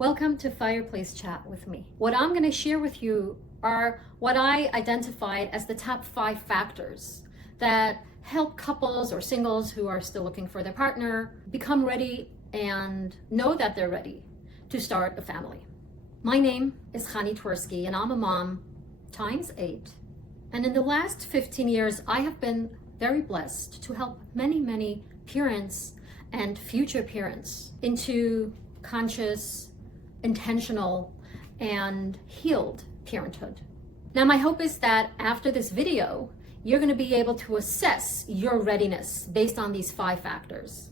Welcome to Fireplace Chat with me. What I'm going to share with you are what I identified as the top 5 factors that help couples or singles who are still looking for their partner become ready and know that they're ready to start a family. My name is Chani Twersky and I'm a mom times 8. And in the last 15 years, I have been very blessed to help many parents and future parents into conscious, intentional, and healed parenthood. Now, my hope is that after this video, you're going to be able to assess your readiness based on these 5 factors.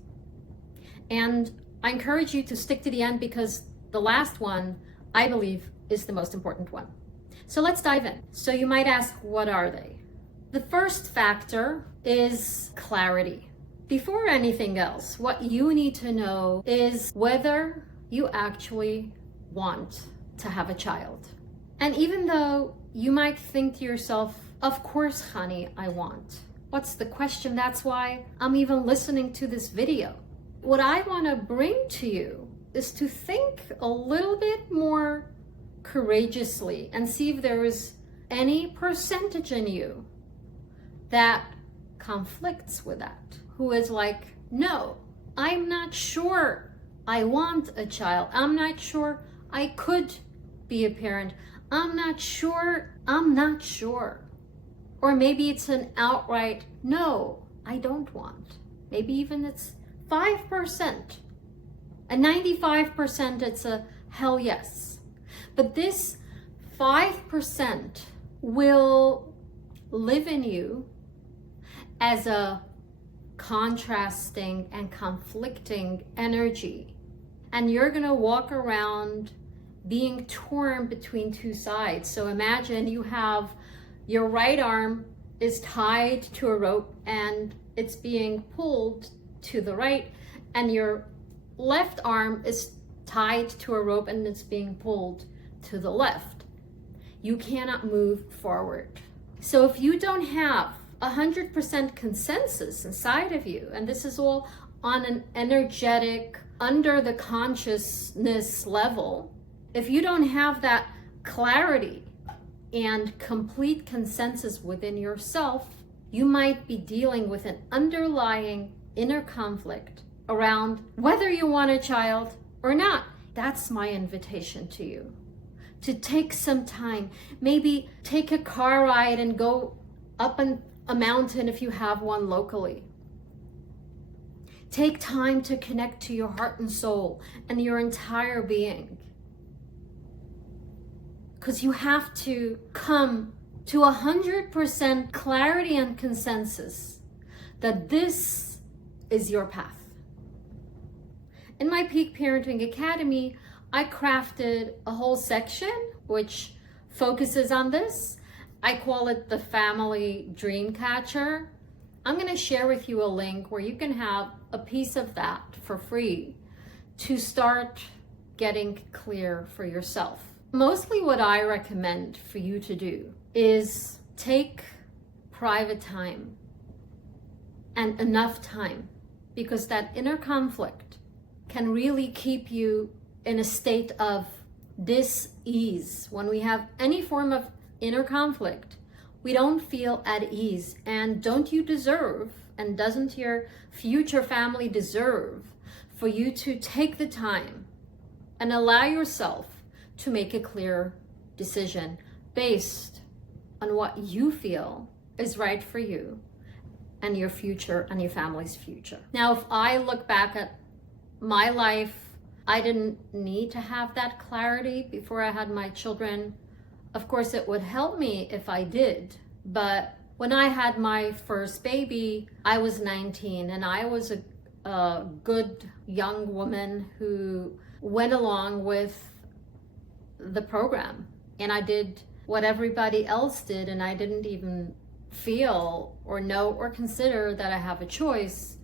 And I encourage you to stick to the end because the last one, I believe, is the most important one. So let's dive in. So you might ask, what are they? The first factor is clarity. Before anything else, what you need to know is whether you actually want to have a child. And even though you might think to yourself, of course, honey, I want. What's the question? That's why I'm even listening to this video. What I want to bring to you is to think a little bit more courageously and see if there is any percentage in you that conflicts with that, who is like, no, I'm not sure I want a child. I'm not sure I could be a parent. I'm not sure. Or maybe it's an outright, no, I don't want. Maybe even it's 5%. And 95% it's a hell yes. But this 5% will live in you as a contrasting and conflicting energy. And you're gonna walk around being torn between 2 sides. So imagine you have your right arm is tied to a rope and it's being pulled to the right, and your left arm is tied to a rope and it's being pulled to the left. You cannot move forward. So if you don't have 100% consensus inside of you, and this is all on an energetic, under the consciousness level, if you don't have that clarity and complete consensus within yourself, you might be dealing with an underlying inner conflict around whether you want a child or not. That's my invitation to you, to take some time, maybe take a car ride and go up a mountain if you have one locally. Take time to connect to your heart and soul and your entire being. Because you have to come to 100% clarity and consensus that this is your path. In my Peak Parenting Academy, I crafted a whole section which focuses on this. I call it the Family Dream Catcher. I'm going to share with you a link where you can have a piece of that for free to start getting clear for yourself. Mostly what I recommend for you to do is take private time and enough time, because that inner conflict can really keep you in a state of dis-ease. When we have any form of inner conflict, we don't feel at ease. And don't you deserve, and doesn't your future family deserve, for you to take the time and allow yourself to make a clear decision based on what you feel is right for you and your future and your family's future. Now, if I look back at my life, I didn't need to have that clarity before I had my children. Of course, it would help me if I did. But when I had my first baby, I was 19 and I was a good young woman who went along with the program. And I did what everybody else did, and I didn't even feel or know or consider that I have a choice.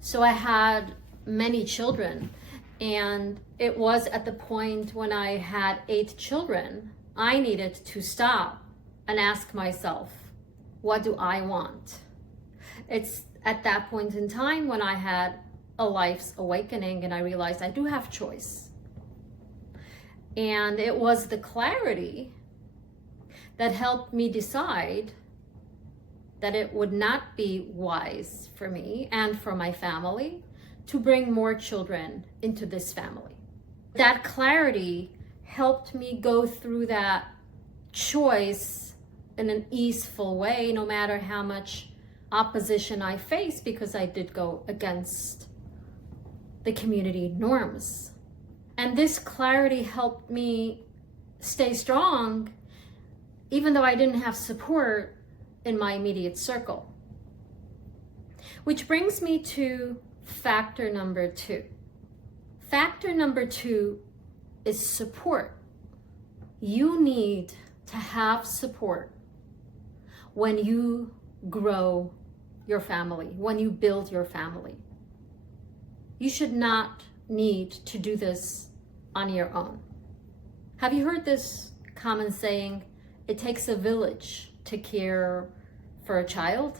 So I had many children. And it was at the point when I had 8 children, I needed to stop and ask myself, what do I want? It's at that point in time when I had a life's awakening and I realized I do have choice. And it was the clarity that helped me decide that it would not be wise for me and for my family to bring more children into this family. That clarity helped me go through that choice in an easeful way, no matter how much opposition I faced, because I did go against the community norms. And this clarity helped me stay strong, even though I didn't have support in my immediate circle. Which brings me to factor number 2. Factor number 2 is support. You need to have support when you grow your family, when you build your family. You should not need to do this on your own. Have you heard this common saying, it takes a village to care for a child?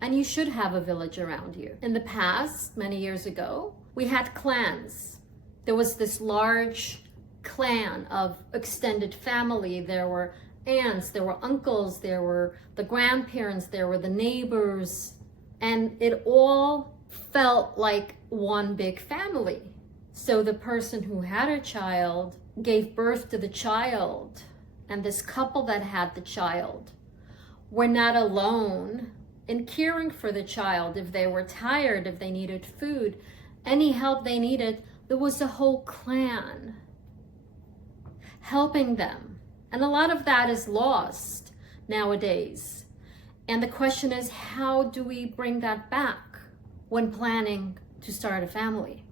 And you should have a village around you. In the past, many years ago, we had clans. There was this large clan of extended family. There were aunts, there were uncles, there were the grandparents, there were the neighbors, and it all felt like one big family. So the person who had a child gave birth to the child, and this couple that had the child were not alone in caring for the child. If they were tired, if they needed food, any help they needed, there was a whole clan helping them. And a lot of that is lost nowadays. And the question is, how do we bring that back when planning to start a family?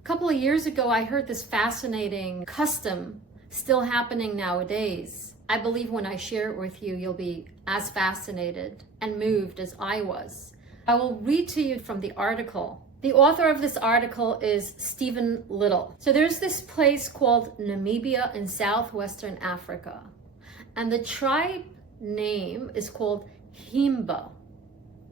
A couple of years ago, I heard this fascinating custom still happening nowadays. I believe when I share it with you, you'll be as fascinated and moved as I was. I will read to you from the article. The author of this article is Stephen Little. So there's this place called Namibia in southwestern Africa. And the tribe name is called Himba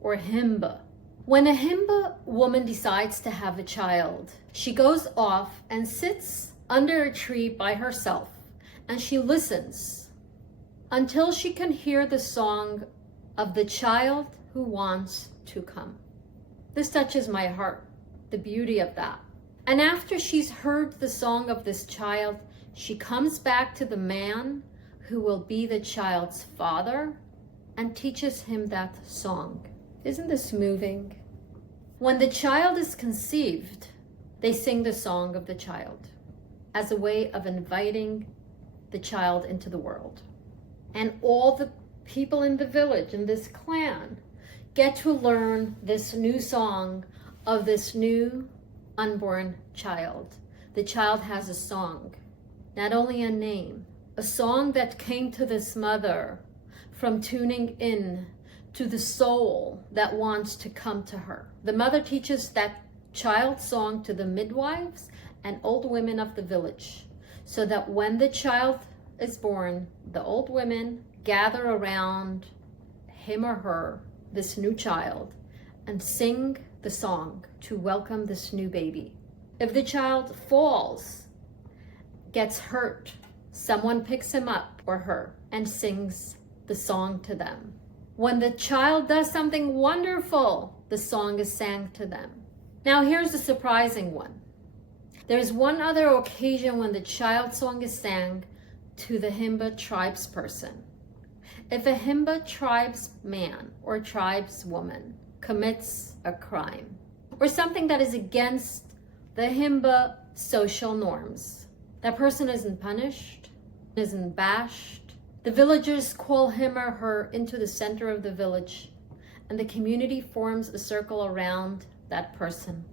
or Himba. When a Himba woman decides to have a child, she goes off and sits under a tree by herself and she listens until she can hear the song of the child who wants to come. This touches my heart, the beauty of that. And after she's heard the song of this child, she comes back to the man who will be the child's father and teaches him that song. Isn't this moving? When the child is conceived, they sing the song of the child as a way of inviting the child into the world. And all the people in the village, in this clan, get to learn this new song of this new unborn child. The child has a song, not only a name, a song that came to this mother from tuning in to the soul that wants to come to her. The mother teaches that child song to the midwives and old women of the village, so that when the child is born, the old women gather around him or her, this new child, and sing the song to welcome this new baby. If the child falls, gets hurt, someone picks him up or her and sings the song to them. When the child does something wonderful, the song is sang to them. Now here's the surprising one. There's one other occasion when the child song is sang to the Himba tribesperson. If a Himba tribesman or tribeswoman commits a crime or something that is against the Himba social norms, that person isn't punished, isn't bashed. The villagers call him or her into the center of the village, and the community forms a circle around that person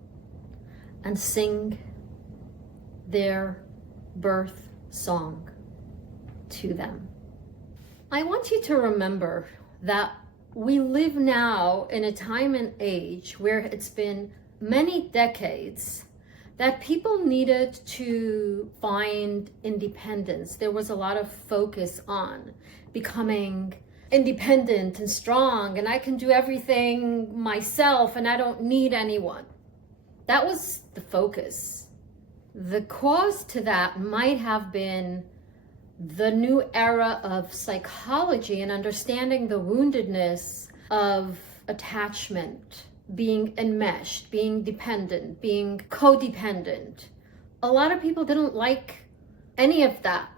and sing their birth song to them. I want you to remember that we live now in a time and age where it's been many decades that people needed to find independence. There was a lot of focus on becoming independent and strong, and I can do everything myself and I don't need anyone. That was the focus. The cause to that might have been the new era of psychology and understanding the woundedness of attachment, being enmeshed, being dependent, being codependent. A lot of people didn't like any of that,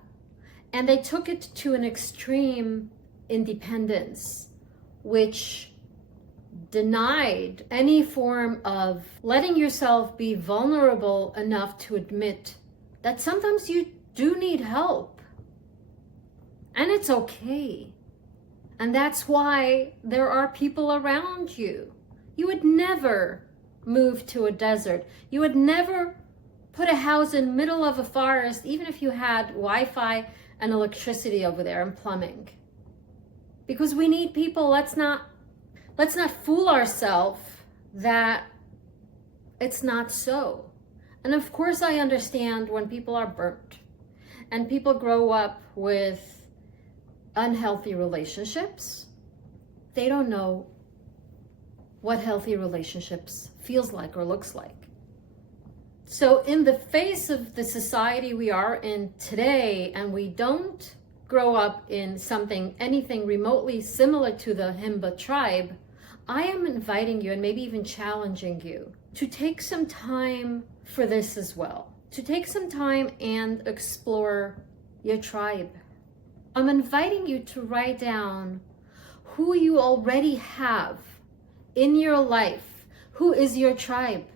and they took it to an extreme independence, which denied any form of letting yourself be vulnerable enough to admit that sometimes you do need help. And it's okay. And that's why there are people around you. You would never move to a desert. You would never put a house in the middle of a forest, even if you had Wi-Fi and electricity over there and plumbing. Because we need people. Let's not fool ourselves that it's not so. And of course I understand when people are burnt and people grow up with unhealthy relationships. They don't know what healthy relationships feels like or looks like. So in the face of the society we are in today, and we don't grow up in anything remotely similar to the Himba tribe, I am inviting you and maybe even challenging you to take some time for this as well. To take some time and explore your tribe. I'm inviting you to write down who you already have in your life. Who is your tribe?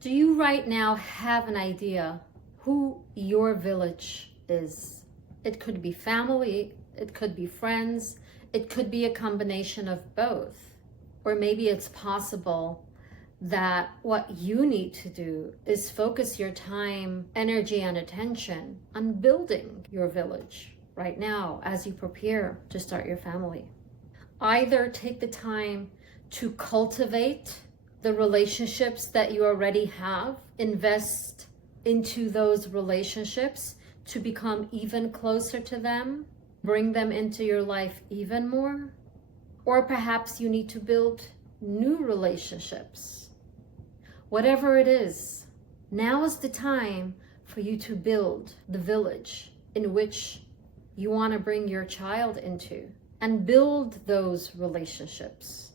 Do you right now have an idea who your village is? It could be family, it could be friends, it could be a combination of both. Or maybe it's possible that what you need to do is focus your time, energy, and attention on building your village right now as you prepare to start your family. Either take the time to cultivate the relationships that you already have, invest into those relationships to become even closer to them, bring them into your life even more. Or perhaps you need to build new relationships. Whatever it is, now is the time for you to build the village in which you want to bring your child into, and build those relationships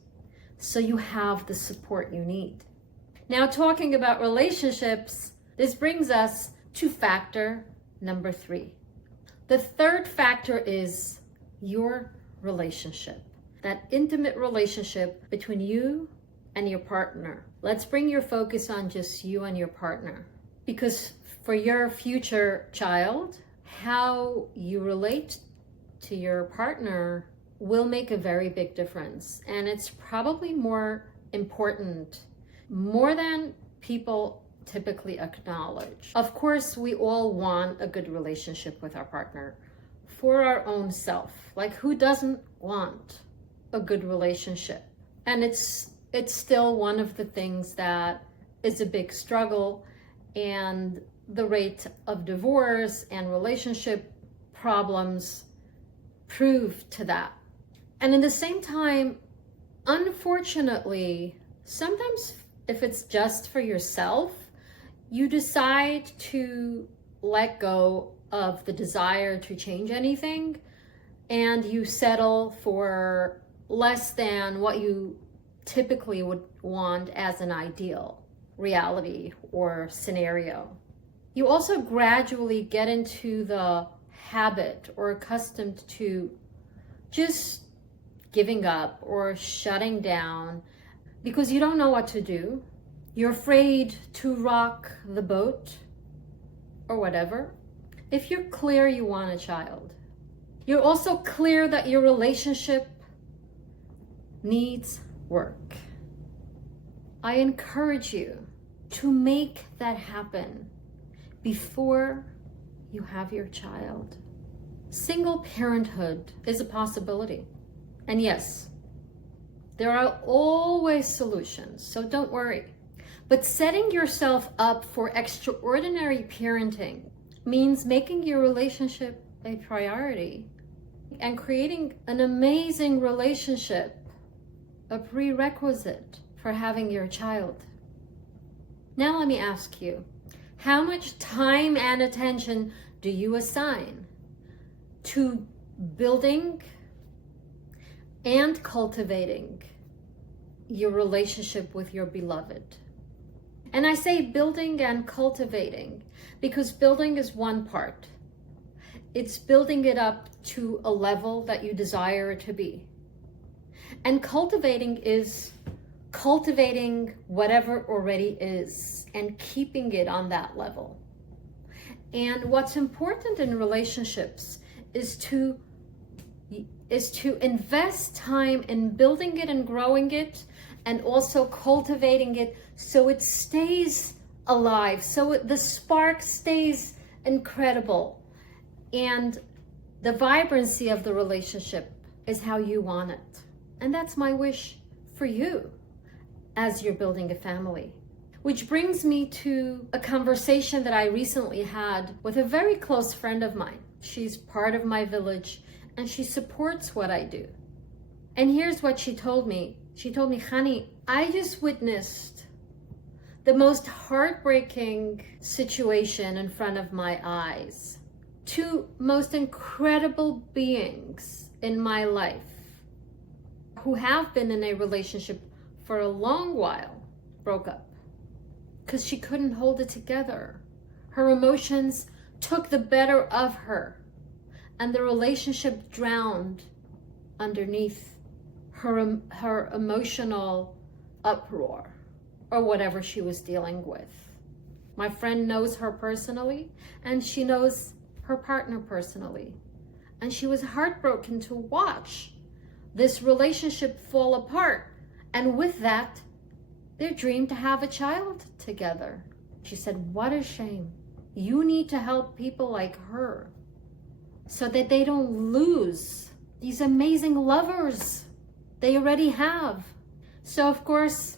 so you have the support you need. Now, talking about relationships, this brings us to factor number 3. The third factor is your relationship, that intimate relationship between you and your partner. Let's bring your focus on just you and your partner, because for your future child, how you relate to your partner will make a very big difference. And it's probably more important, more than people typically acknowledge. Of course, we all want a good relationship with our partner for our own self. Like, who doesn't want a good relationship? And it's still one of the things that is a big struggle, and the rate of divorce and relationship problems prove to that. And in the same time, unfortunately, sometimes if it's just for yourself, you decide to let go of the desire to change anything, and you settle for less than what you typically would want as an ideal reality or scenario. You also gradually get into the habit or accustomed to just giving up or shutting down because you don't know what to do. You're afraid to rock the boat or whatever. If you're clear you want a child, you're also clear that your relationship needs work. I encourage you to make that happen before you have your child. Single parenthood is a possibility. And yes, there are always solutions, so don't worry. But setting yourself up for extraordinary parenting means making your relationship a priority and creating an amazing relationship a prerequisite for having your child. Now let me ask you, How much time and attention do you assign to building and cultivating your relationship with your beloved? And I say building and cultivating because building is one part. It's building it up to a level that you desire it to be. And cultivating is cultivating whatever already is and keeping it on that level. And what's important in relationships is to invest time in building it and growing it, and also cultivating it so it stays alive, so the spark stays incredible, and the vibrancy of the relationship is how you want it. And that's my wish for you as you're building a family. Which brings me to a conversation that I recently had with a very close friend of mine. She's part of my village and she supports what I do. And here's what she told me. She told me, "Hani, I just witnessed the most heartbreaking situation in front of my eyes. Two most incredible beings in my life who have been in a relationship for a long while broke up because she couldn't hold it together. Her emotions took the better of her, and the relationship drowned underneath her emotional uproar or whatever she was dealing with." My friend knows her personally, and she knows her partner personally. And she was heartbroken to watch this relationship fall apart. And with that, their dream to have a child together. She said, "What a shame. You need to help people like her so that they don't lose these amazing lovers they already have." So of course,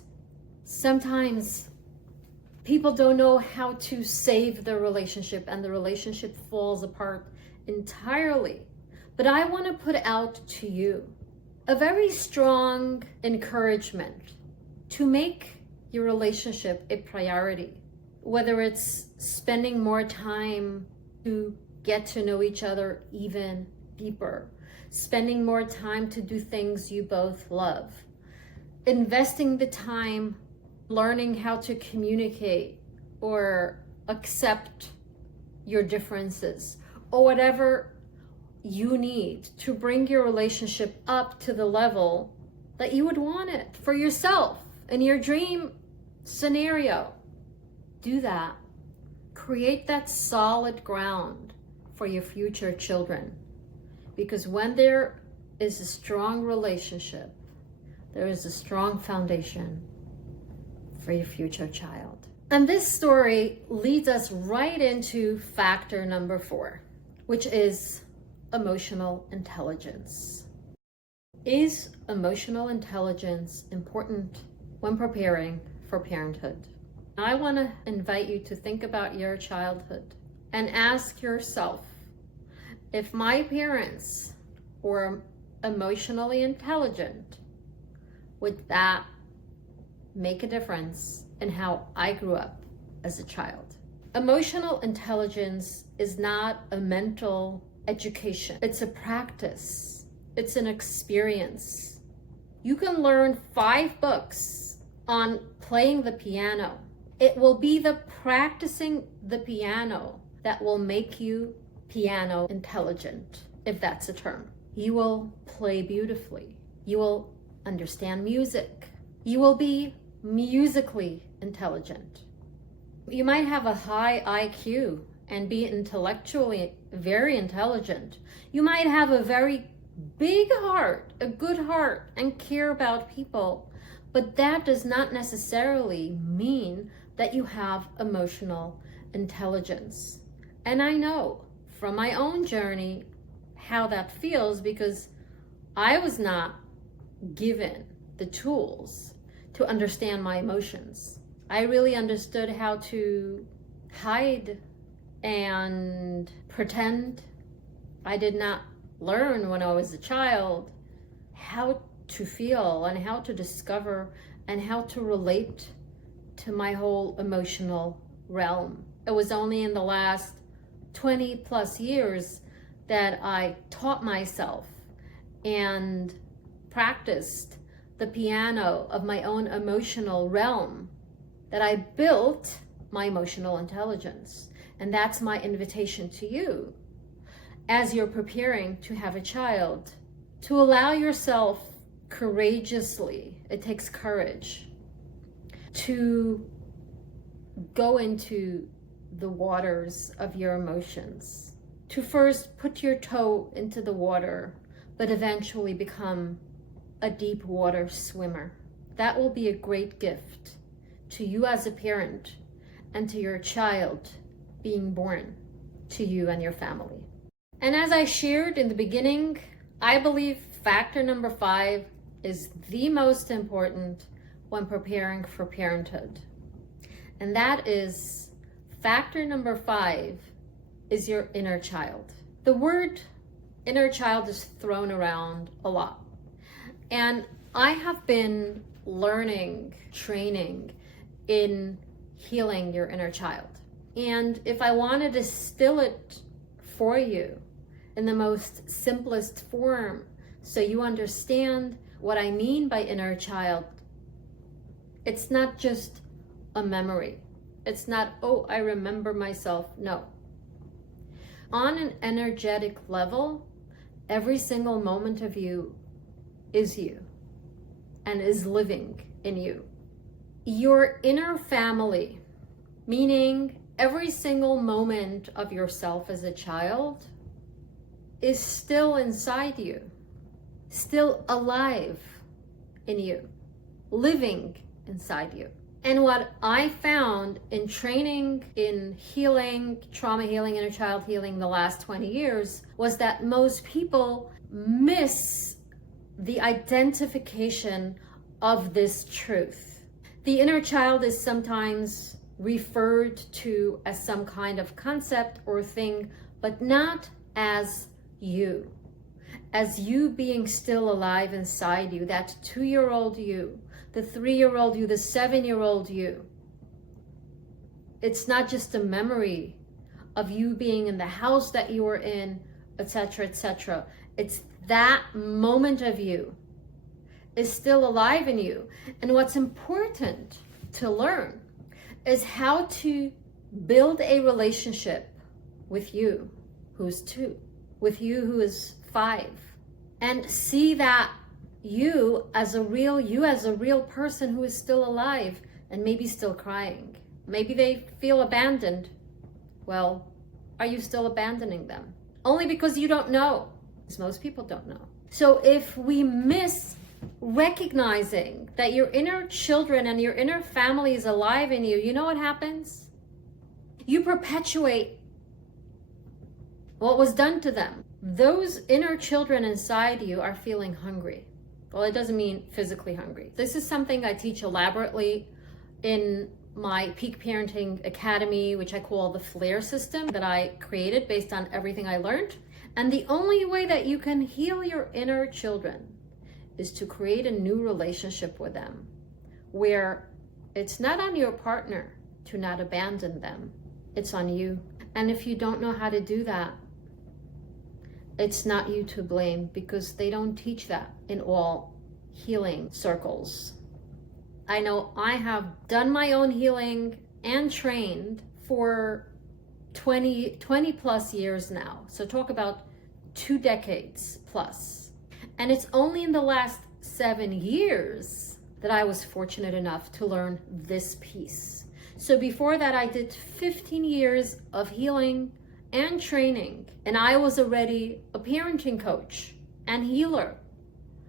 sometimes people don't know how to save the relationship and the relationship falls apart entirely. But I want to put out to you a very strong encouragement to make your relationship a priority, whether it's spending more time to get to know each other even deeper, spending more time to do things you both love, investing the time learning how to communicate or accept your differences, or whatever you need to bring your relationship up to the level that you would want it for yourself in your dream scenario. Do that. Create that solid ground for your future children. Because when there is a strong relationship, there is a strong foundation for your future child. And this story leads us right into factor number 4, which is emotional intelligence. Is emotional intelligence important when preparing for parenthood? I want to invite you to think about your childhood and ask yourself, if my parents were emotionally intelligent, would that make a difference in how I grew up as a child? Emotional intelligence is not a mental education. It's a practice. It's an experience. You can learn 5 books on playing the piano. It will be the practicing the piano that will make you piano intelligent, if that's a term. You will play beautifully. You will understand music. You will be musically intelligent. You might have a high IQ and be intellectually very intelligent. You might have a very big heart, a good heart, and care about people, but that does not necessarily mean that you have emotional intelligence. And I know from my own journey how that feels, because I was not given the tools to understand my emotions. I really understood how to hide and pretend. I did not learn when I was a child how to feel and how to discover and how to relate to my whole emotional realm. It was only in the last 20 plus years that I taught myself and practiced the piano of my own emotional realm, that I built my emotional intelligence. And that's my invitation to you as you're preparing to have a child, to allow yourself courageously, it takes courage, to go into the waters of your emotions, to first put your toe into the water, but eventually become a deep water swimmer. That will be a great gift to you as a parent and to your child being born to you and your family. And as I shared in the beginning, I believe factor number 5 is the most important when preparing for parenthood. And that is, factor number 5 is your inner child. The word inner child is thrown around a lot. And I have been learning, training in healing your inner child. And if I want to distill it for you in the most simplest form, so you understand what I mean by inner child, it's not just a memory. It's not, oh, I remember myself. No. On an energetic level, every single moment of you is you and is living in you. Your inner family, meaning every single moment of yourself as a child, is still inside you, still alive in you, living inside you. And what I found in training in healing, trauma healing, inner child healing the last 20 years was that most people miss the identification of this truth. The inner child is sometimes referred to as some kind of concept or thing, but not as you. As you being still alive inside you, that 2-year-old you, the 3-year-old you, the 7-year-old you. It's not just a memory of you being in the house that you were in, etc., etc. It's that moment of you is still alive in you. And what's important to learn is how to build a relationship with you who's 2, with you who is 5, and see that you as a real person who is still alive and maybe still crying. Maybe they feel abandoned. Well, are you still abandoning them? Only because you don't know, because most people don't know. So if we miss recognizing that your inner children and your inner family is alive in you, you know what happens? You perpetuate what was done to them. Those inner children inside you are feeling hungry. Well, it doesn't mean physically hungry. This is something I teach elaborately in my Peak Parenting Academy, which I call the FLAIR system that I created based on everything I learned. And the only way that you can heal your inner children is to create a new relationship with them, where it's not on your partner to not abandon them, it's on you. And if you don't know how to do that, it's not you to blame, because they don't teach that in all healing circles. I know I have done my own healing and trained for 20 plus years now. So talk about 2 decades plus. And it's only in the last 7 years that I was fortunate enough to learn this piece. So before that, I did 15 years of healing and training, and I was already a parenting coach and healer,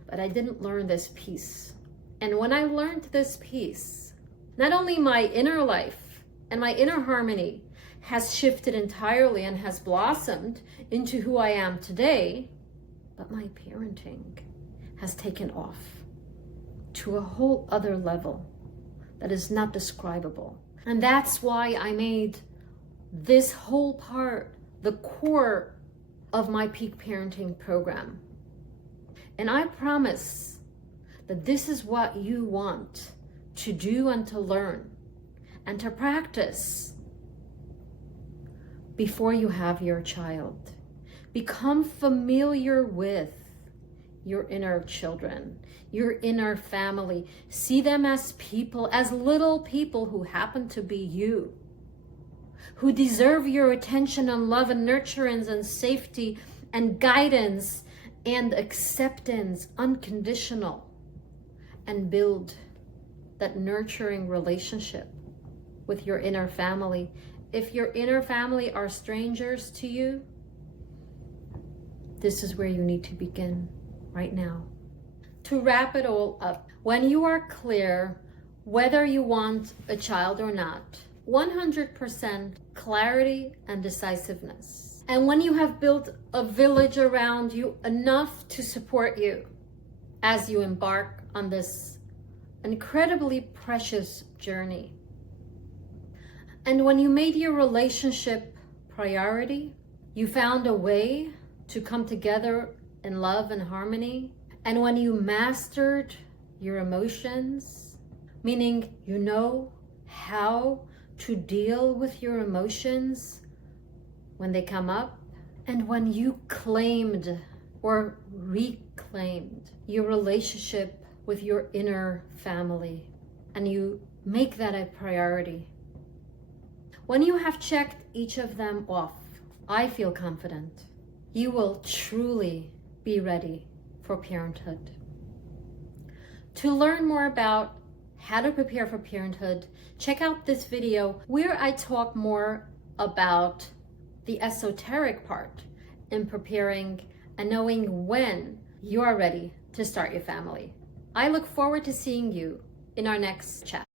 but I didn't learn this piece. And when I learned this piece, not only my inner life and my inner harmony has shifted entirely and has blossomed into who I am today, but my parenting has taken off to a whole other level that is not describable. And that's why I made this whole part the core of my Peak Parenting program. And I promise that this is what you want to do and to learn and to practice before you have your child. Become familiar with your inner children, your inner family. See them as people, as little people who happen to be you, who deserve your attention and love and nurturance and safety and guidance and acceptance, unconditional, and build that nurturing relationship with your inner family. If your inner family are strangers to you, this is where you need to begin right now. To wrap it all up, when you are clear whether you want a child or not, 100% clarity and decisiveness. And when you have built a village around you enough to support you as you embark on this incredibly precious journey. And when you made your relationship priority, you found a way to come together in love and harmony. And when you mastered your emotions, meaning you know how to deal with your emotions when they come up, and when you claimed or reclaimed your relationship with your inner family, and you make that a priority. When you have checked each of them off, I feel confident you will truly be ready for parenthood. To learn more about how to prepare for parenthood, check out this video where I talk more about the esoteric part in preparing and knowing when you are ready to start your family. I look forward to seeing you in our next chat.